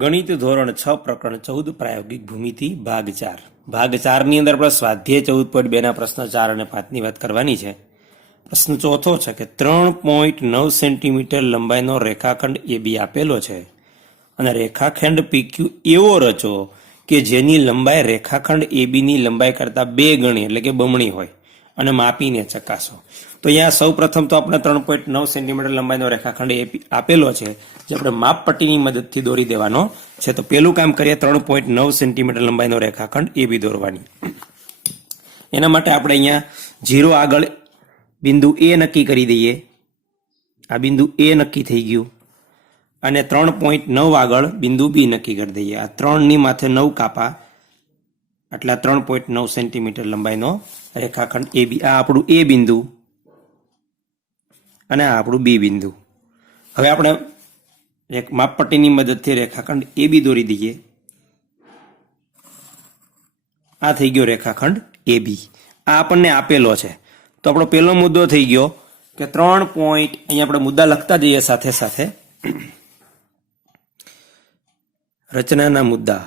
ગણિત ધોરણ 6 પ્રકરણ 14 પ્રાયોગિક ભૂમિતિ ભાગ 4 ભાગ 4 ની અંદર આપણે સ્વાધ્યાય 14.2 ના પ્રશ્ન 4 અને 5 ની વાત કરવાની છે. પ્રશ્ન ચોથો છે કે 3.9 સેન્ટીમીટર લંબાઈનો રેખાખંડ AB આપેલો છે અને રેખાખંડ PQ એવો રચો કે જેની લંબાઈ રેખાખંડ AB ની લંબાઈ કરતાં 2 ગણી એટલે કે બમણી હોય અને માપીને ચકાસો. તો અહીંયા સૌપ્રથમ તો આપણે 3.9 સેન્ટીમીટર લંબાઈનો રેખાખંડ આપેલો છે જે આપણે માપપટ્ટીની મદદથી દોરી દેવાનો છે. તો પહેલું કામ કરીએ, 3.9 સેન્ટીમીટર લંબાઈનો રેખાખંડ AB દોરવાની. એના માટે આપણે અહીંયા 0 આગળ બિંદુ A નક્કી કરી દઈએ. આ બિંદુ A નક્કી થઈ ગયું અને 3.9 આગળ બિંદુ B નક્કી કરી દઈએ. આ 3 ની માથે 9 કાપા આટલા 3.9 સેન્ટીમીટર લંબાઈનો રેખાખંડ AB. આ આપણું A બિંદુ અને આ આપણું B બિંદુ. હવે આપણે એક માપપટ્ટીની મદદથી રેખાખંડ AB દોરી દઈએ. આ થઈ ગયો રેખાખંડ AB. આ આપણને આપેલો છે. તો આપણો પહેલો મુદ્દો થઈ ગયો કે 3 પોઈન્ટ, અહીંયા આપણે મુદ્દા લખતા જઈએ સાથે સાથે. રચનાના મુદ્દા.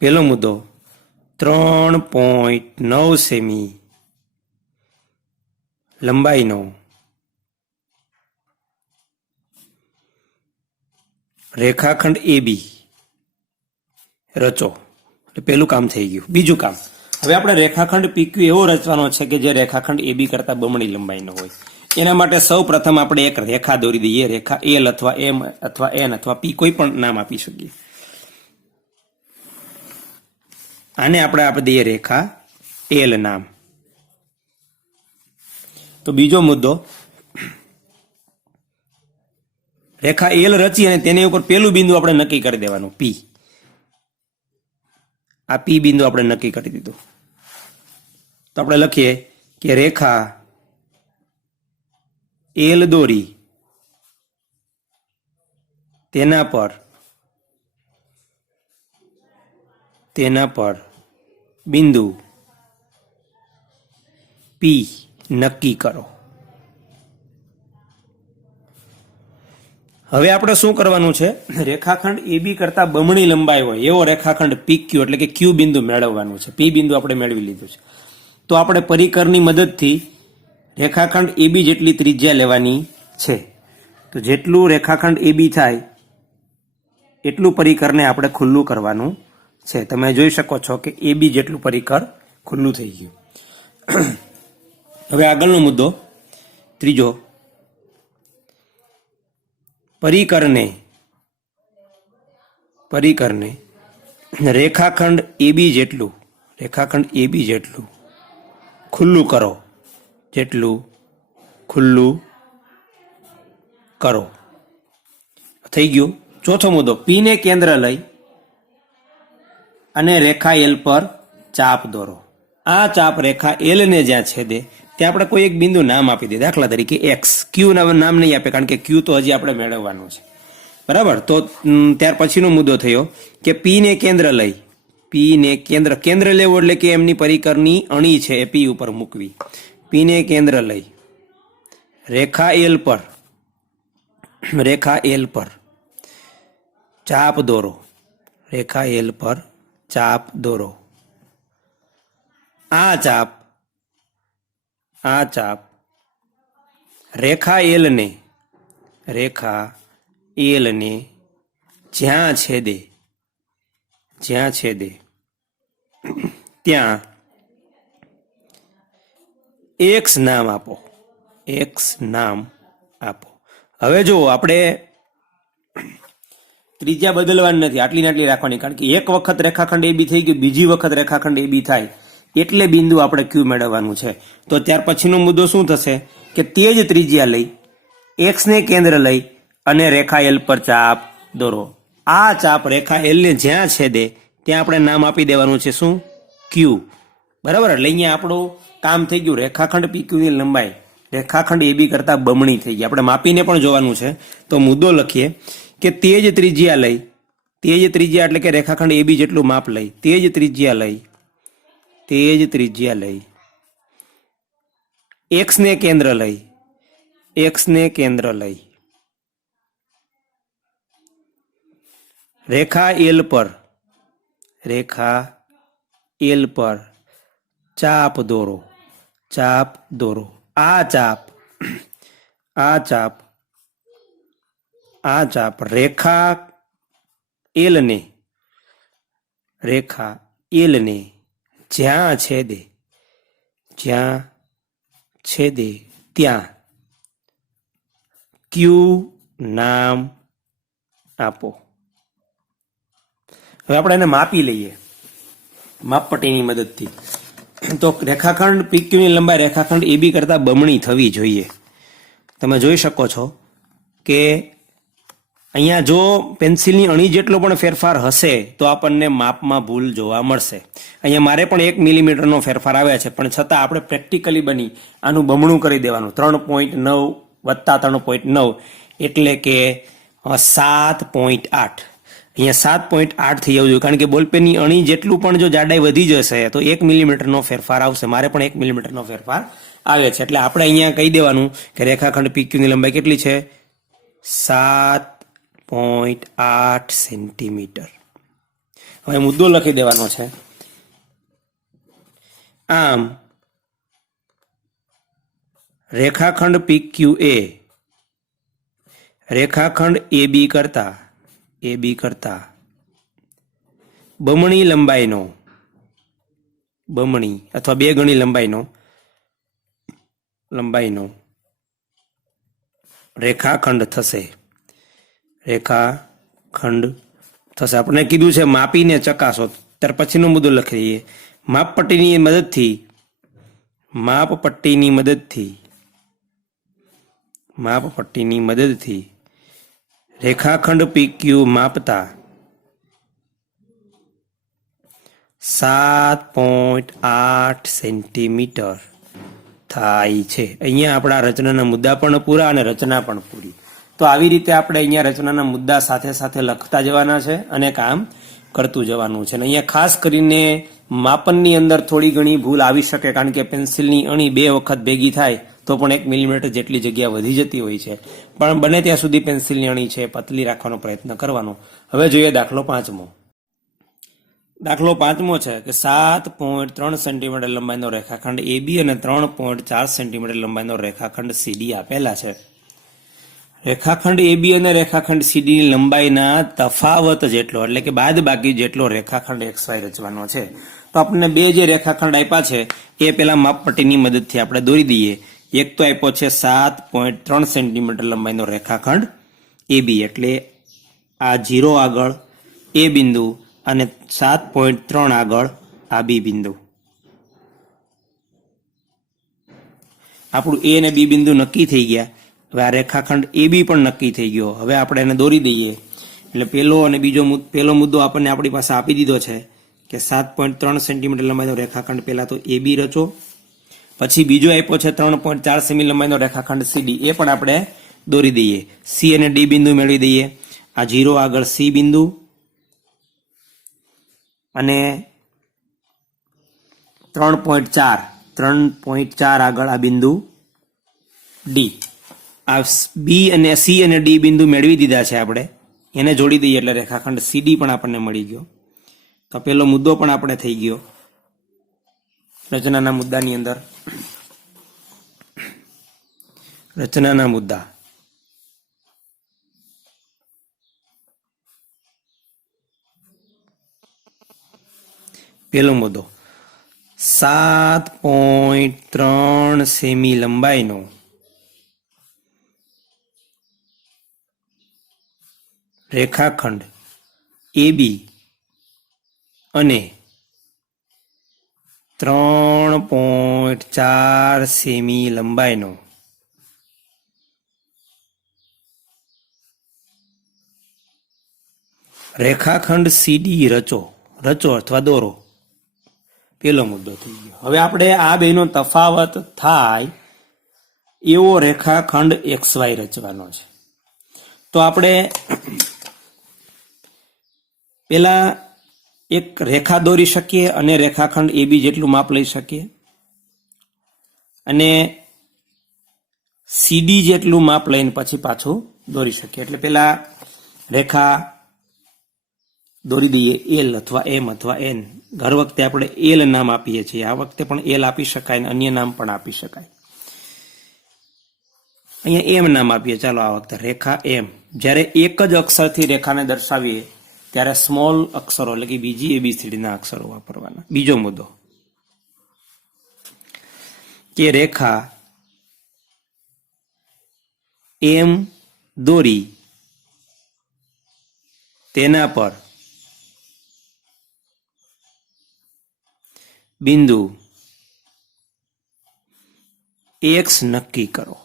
પહેલો મુદ્દો 3.9 સેમી લંબાઈનો રેખાખંડ AB રચો. એટલે પહેલું કામ થઈ ગયું. બીજું કામ, હવે આપણે રેખાખંડ PQ એવો રચવાનો છે કે જે રેખાખંડ AB કરતા બમણી લંબાઈનો હોય. એના માટે સૌ પ્રથમ આપણે એક રેખા દોરી દઈએ. રેખા L અથવા M અથવા N અથવા P કોઈ પણ નામ આપી શકીએ. આને આપણે આપી દઈએ રેખા L નામ. તો બીજો મુદ્દો, રેખા L રચી અને તેની ઉપર પેલું બિંદુ આપણે નક્કી કરી દેવાનું P. આ P બિંદુ આપણે નક્કી કરી દીધું. તો આપણે લખીએ કે રેખા L દોરી તેના પર બિંદુ P નક્કી કરો. હવે આપણે શું કરવાનું છે, રેખાખંડ AB કરતા બમણી લંબાઈ હોય એવો રેખાખંડ PQ એટલે કે Q બિંદુ મેળવવાનું છે. P બિંદુ આપણે મેળવી લીધું છે. તો આપણે પરિકરની મદદથી રેખાખંડ AB જેટલી ત્રિજ્યા લેવાની છે. તો જેટલું રેખાખંડ AB થાય એટલું પરિકરને આપણે ખુલ્લું કરવાનું છે. તમે જોઈ શકો છો કે AB જેટલું પરિકર ખુલ્લું થઈ ગયું. હવે આગળનો મુદ્દો ત્રીજો, પરિકરને રેખાખંડ AB જેટલું ખુલ્લું કરો. થઈ ગયું. ચોથો મુદ્દો, P ને કેન્દ્ર લઈ અને રેખા L પર ચાપ દોરો. આ ચાપ રેખા L ને જ્યાં છેદે ત્યાં આપણે કોઈ એક બિંદુ નામ આપી દે. દાખલા તરીકે X. Q નામ નહીં આપે કારણ કે Q તો હજી આપણે મેળવવાનું છે. બરાબર. તો ત્યાર પછીનો મુદ્દો થયો કે P ને કેન્દ્ર લઈ, કેન્દ્ર લેવું એટલે કે એમની પરિકરની અણી છે એ P ઉપર મૂકવી. P ને કેન્દ્ર લઈ રેખા L પર ચાપ દોરો. રેખા L પર ચાપ દોરો. આ ચાપ રેખા L ને જ્યાં છેદે ત્યાં X નામ આપો. હવે જો આપણે ત્રિજ્યા બદલવાની નથી, આટલી ને આટલી રાખવાની. કારણ કે એક વખત રેખાખંડ AB થઈ ગયું, બીજી વખત રેખાખંડ AB થાય એટલે બિંદુ આપણે Q મેળવવાનું છે. તો ત્યાર પછીનો મુદ્દો શું થશે કે તે જ ત્રિજ્યા લઈ X ને કેન્દ્ર લઈ અને રેખા L પર ચાપ દોરો. આ ચાપ રેખા L ને જ્યાં છેદે ત્યાં આપણે નામ આપી દેવાનું છે શું? Q. બરાબર. એટલે અહીંયા આપણું કામ થઈ ગયું. રેખાખંડ PQ ની લંબાઈ રેખાખંડ AB કરતા બમણી થઈ ગઈ. આપણે માપીને પણ જોવાનું છે. તો મુદ્દો લખીએ કે તે જ ત્રિજ્યા એટલે કે રેખાખંડ AB જેટલું માપ લઈ, તે જ ત્રિજ્યા લઈ એક્સ ને કેન્દ્ર લઈ રેખા એલ પર ચાપ દોરો આ ચાપ રેખા એલને જ્યાં છેદે ત્યાં ક્યુ નામ આપો. હવે આપણે એને માપી લઈએ માપપટ્ટીની મદદથી. તો રેખાખંડ PQ ની લંબાઈ રેખાખંડ AB કરતા બમણી થવી જોઈએ. તમે જોઈ શકો છો કે અહીંયા જો પેન્સિલની અણી જેટલો પણ ફેરફાર હશે તો આપણને માપમાં ભૂલ જોવા મળશે. અહીંયા મારે પણ 1 મિલીમીટરનો ફેરફાર આવ્યા છે, પણ છતાં આપણે પ્રેક્ટિકલી બની આનું બમણું કરી દેવાનું. 3.9 વત્તા 3.9 એટલે કે 7.8. અહીંયા 7.8 થઈ જવું જોઈએ, કારણ કે બોલપેનની અણી જેટલું પણ જો જાડાઈ વધી જશે તો 1 મિલીમીટરનો ફેરફાર આવશે. મારે પણ 1 મિલીમીટરનો ફેરફાર આવે છે, એટલે આપણે અહીંયા કહી દેવાનું કે રેખાખંડ PQ ની લંબાઈ કેટલી છે? 7.8 સેન્ટીમીટર. હવે મુદ્દો લખી દેવાનો છે. આમ રેખાખંડ PQA રેખાખંડ AB કરતા બમણી અથવા 2 ગણી લંબાઈનો રેખાખંડ થશે. આપણે કીધું છે માપીને ચકાસો. ત્યાર પછીનો મુદ્દો લખી દઈએ. માપપટ્ટીની મદદથી રેખાખંડ PQ માપતા 7.8 સેન્ટીમીટર થાય છે. અહીંયા આપણા રચનાના મુદ્દા પણ પૂરા અને રચના પણ પૂરી. તો આવી રીતે આપણે અહીંયા રચનાના મુદ્દા સાથે સાથે લખતા જવાના છે અને કામ કરતું જવાનું છે. અહીંયા ખાસ કરીને માપનની અંદર થોડી ઘણી ભૂલ આવી શકે, કારણ કે પેન્સિલની અણી 2 વખત ભેગી થાય તો પણ 1 મિલીમીટર જેટલી જગ્યા વધી જતી હોય છે. પણ બને ત્યાં સુધી પેન્સિલની અણી છે પતલી રાખવાનો પ્રયત્ન કરવાનો. હવે જોઈએ દાખલો 5મો. દાખલો 5મો છે કે 7.3 સેન્ટીમીટર લંબાઈનો રેખાખંડ AB અને 3.4 સેન્ટીમીટર લંબાઈનો રેખાખંડ CD આપેલા છે. રેખાખંડ AB અને રેખાખંડ CD ની લંબાઈના તફાવત જેટલો એટલે કે બાદ બાકી જેટલો રેખાખંડ XY રચવાનો છે. તો આપણને 2 જે રેખાખંડ આપ્યા છે એ પેલા માપપટ્ટીની મદદથી આપણે દોરી દઈએ. એક તો આપ્યો છે 7.3 સેન્ટીમીટર લંબાઈનો રેખાખંડ AB, એટલે આ 0 આગળ A બિંદુ અને 7.3 આગળ આ B બિંદુ. આપણું A અને B બિંદુ નક્કી થઈ ગયા. હવે આ રેખાખંડ AB પણ નક્કી થઈ ગયો. હવે આપણે એને દોરી દઈએ. એટલે પહેલો મુદ્દો આપણને આપણી પાસે આપી દીધો છે કે 7.3 સેન્ટીમીટર લંબાઈનો રેખાખંડ પહેલા તો AB રચો. પછી બીજો આપ્યો છે 3.4 સેમી લંબાઈનો રેખાખંડ CD, એ પણ આપણે દોરી દઈએ. C અને D બિંદુ મેળવી દઈએ. આ 0 આગળ C બિંદુ અને 3.4 આગળ આ બિંદુ D. આ B અને C અને D બિંદુ મેળવી દીધા છે આપણે, એને જોડી દઈએ એટલે રેખાખંડ CD પણ આપણને મળી ગયો. તો પેલો મુદ્દો પણ આપણે થઈ ગયો. રચનાના મુદ્દાની અંદર રચનાના મુદ્દા પેલો મુદ્દો 7.3 સેમી લંબાઈનો રેખાખંડ AB અને 3.4 સેમી લંબાઈનો રેખાખંડ CD રચો અથવા દોરો. પેલો મુદ્દો થઈ ગયો. હવે આપણે આ બેનો તફાવત થાય એવો રેખાખંડ XY રચવાનો છે. તો આપણે પેલા એક રેખા દોરી શકીએ અને રેખાખંડ AB જેટલું માપ લઈ શકીએ. અને CD જેટલું માપ લઈને પછી પાછું દોરી શકીએ. એટલે પેલા રેખા દોરી દઈએ L અથવા M અથવા N. ઘર વખતે આપણે L નામ આપીએ છીએ, આ વખતે પણ L આપી શકાય અને અન્ય નામ પણ આપી શકાય. અહીંયા M નામ આપીએ. ચાલો આ વખતે રેખા M. જ્યારે એક જ અક્ષરથી રેખાને દર્શાવીએ ત્યારે સ્મોલ અક્ષરો એટલે કે બીજી ABCD ના અક્ષરો વાપરવાના. બીજો મુદ્દો કે રેખા M દોરી તેના પર બિંદુ X નક્કી કરો.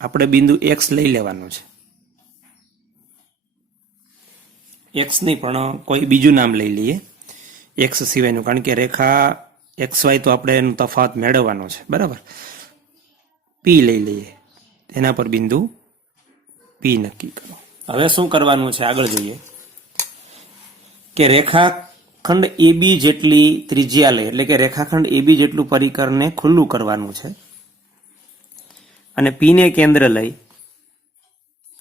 આપણે બિંદુ X લઈ લેવાનું છે. X નહીં પણ કોઈ બીજું નામ લઈ લઈએ X સિવાયનું, કારણ કે રેખા XY તો આપણે એનો તફાવત મેળવવાનો છે, બરાબર. P લઈ લઈએ, તેના પર બિંદુ P નક્કી કરો. હવે શું કરવાનું છે આગળ જોઈએ કે રેખાખંડ AB જેટલી ત્રિજ્યા લઈ, એટલે કે રેખાખંડ AB જેટલું પરિકરને ખુલ્લું કરવાનું છે અને P ને કેન્દ્ર લઈ,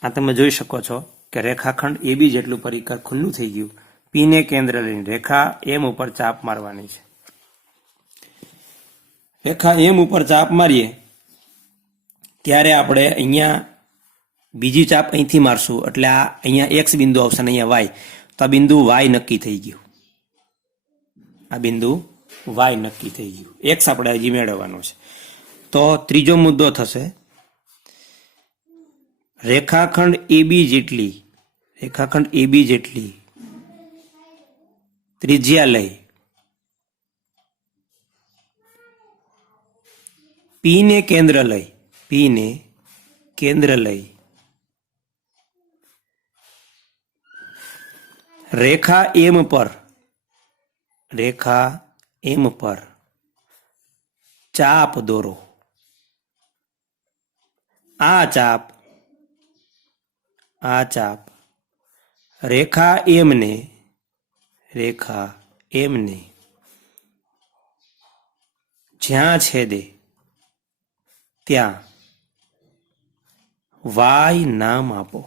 આ તમે જોઈ શકો છો કે રેખાખંડ AB જેટલું પરિકર ખુલ્લું થઈ ગયું. P ને કેન્દ્ર લઈને રેખા M ઉપર ચાપ મારવાની છે. રેખા M ઉપર ચાપ મારીએ ત્યારે આપણે અહીંયા બીજી ચાપ અહીંથી મારશું એટલે આ અહીંયા X બિંદુ આવશે અને અહીંયા Y. તો આ બિંદુ Y નક્કી થઈ ગયું. આ બિંદુ Y નક્કી થઈ ગયું. X આપણે હજી મેળવવાનો છે. તો ત્રીજો મુદ્દો થશે રેખાખંડ AB જેટલી ત્રિજ્યા લઈ P ને કેન્દ્ર લઈ રેખા M પર ચાપ દોરો. આ ચાપ રેખા M ને જ્યાં છેદે ત્યાં Y નામ આપો.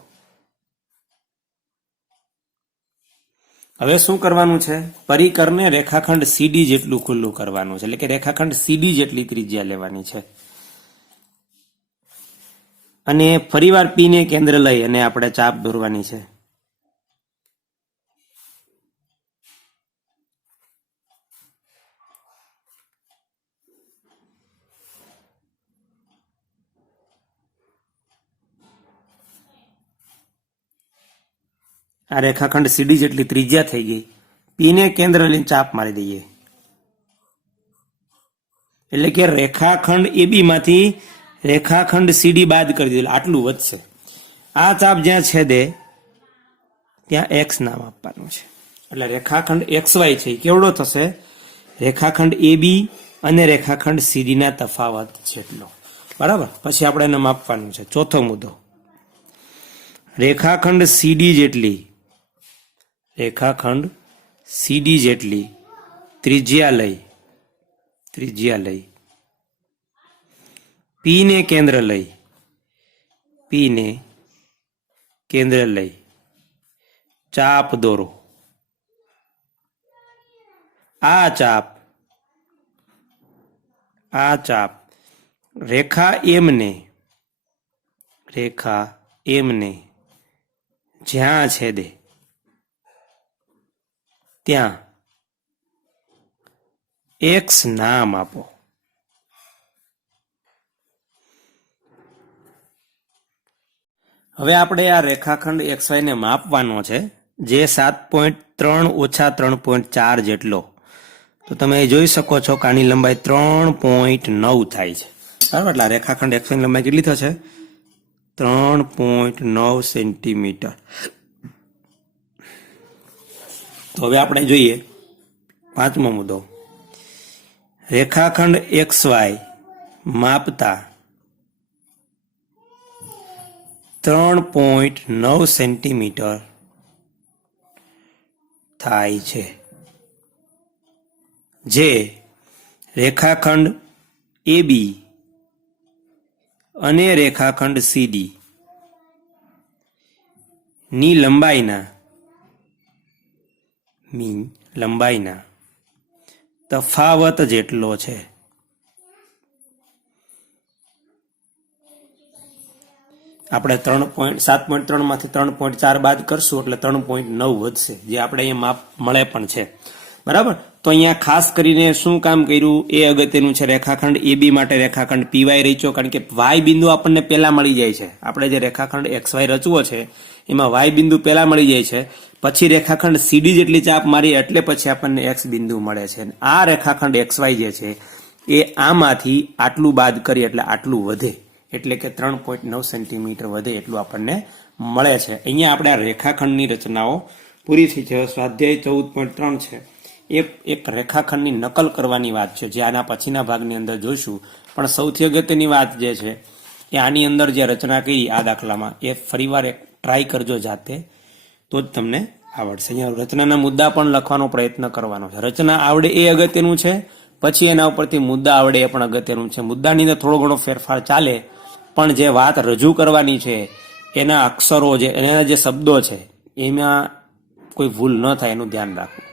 હવે શું કરવાનું છે? પરિકરને રેખાખંડ CD જેટલું ખુલ્લું કરવાનું છે, એટલે કે રેખાખંડ CD જેટલી ત્રિજ્યા લેવાની છે અને ફરીવાર P ને કેન્દ્ર લઈ અને આપણે ચાપ દોરવાની છે. આ રેખાખંડ CD જેટલી ત્રિજ્યા થઈ ગઈ. P ને કેન્દ્ર લઈને ચાપ મારી દઈએ એટલે કે રેખાખંડ AB માંથી રેખાખંડ CD બાદ કરી દીધું, આટલું વધશે. આ ચાપ જ્યાં છેદે ત્યાં X નામ આપવાનું છે. એટલે રેખાખંડ XY છે એ કેવડો થશે? રેખાખંડ AB અને રેખાખંડ CD ના તફાવત જેટલો, બરાબર. પછી આપણે એને માપવાનું છે. ચોથો મુદ્દો રેખાખંડ CD જેટલી ત્રિજ્યા લઈ P ને કેન્દ્ર લઈ ચાપ દોરો. આ ચાપ રેખા M ને જ્યાં છેદે ત્યાં X નામ આપો. હવે આપણે આ રેખાખંડ XY ને માપવાનો છે, જે 7.3 ઓછા 3.4 જેટલો. તો તમે જોઈ શકો છો કે આની લંબાઈ 3.9 થાય છે, બરાબર. એટલે રેખાખંડ XY ની લંબાઈ કેટલી થશે? 3.9 સેન્ટીમીટર. તો હવે આપણે જોઈએ પાંચમો મુદ્દો. રેખાખંડ XY માપતા 3.9 સેન્ટીમીટર થાય છે, જે રેખાખંડ AB અને રેખાખંડ સીડી ની લંબાઈના તફાવત જેટલો છે. આપણે 7.3 માંથી 3.4 બાદ કરશું એટલે 3.9 વધશે, જે આપણે અહીંયા માપ મળે પણ છે. બરાબર. તો અહીંયા ખાસ કરીને શું કામ કર્યું એ અગત્યનું છે. રેખાખંડ AB માટે રેખાખંડ PY રચ્યો, કારણ કે Y બિંદુ આપણને પહેલા મળી જાય છે. આપણે જે રેખાખંડ XY રચવો છે એમાં Y બિંદુ પહેલા મળી જાય છે, પછી રેખાખંડ CD જેટલી ચાપ મારી એટલે પછી આપણને X બિંદુ મળે છે. આ રેખાખંડ XY જે છે એ આમાંથી આટલું બાદ કરી એટલે આટલું વધે, એટલે કે 3.9 સેન્ટીમીટર વધે એટલું આપણને મળે છે. અહીંયા આપણે આ રેખાખંડની રચનાઓ પૂરી થઈ છે. સ્વાધ્યાય 14.3 છે એ એક રેખાખંડની નકલ કરવાની વાત છે, જે આના પછીના ભાગની અંદર જોઈશું. પણ સૌથી અગત્યની વાત જે છે એ આની અંદર જે રચના કરી આ દાખલામાં એ ફરીવાર એક ટ્રાય કરજો જાતે, તો જ તમને આવડશે. અહીંયા રચનાના મુદ્દા પણ લખવાનો પ્રયત્ન કરવાનો છે. રચના આવડે એ અગત્યનું છે, પછી એના ઉપરથી મુદ્દા આવડે એ પણ અગત્યનું છે. મુદ્દાની અંદર થોડો ઘણો ફેરફાર ચાલે, પણ જે વાત રજૂ કરવાની છે એના અક્ષરો, એના જે શબ્દો છે એમાં કોઈ ભૂલ ન થાય એનું ધ્યાન રાખવું.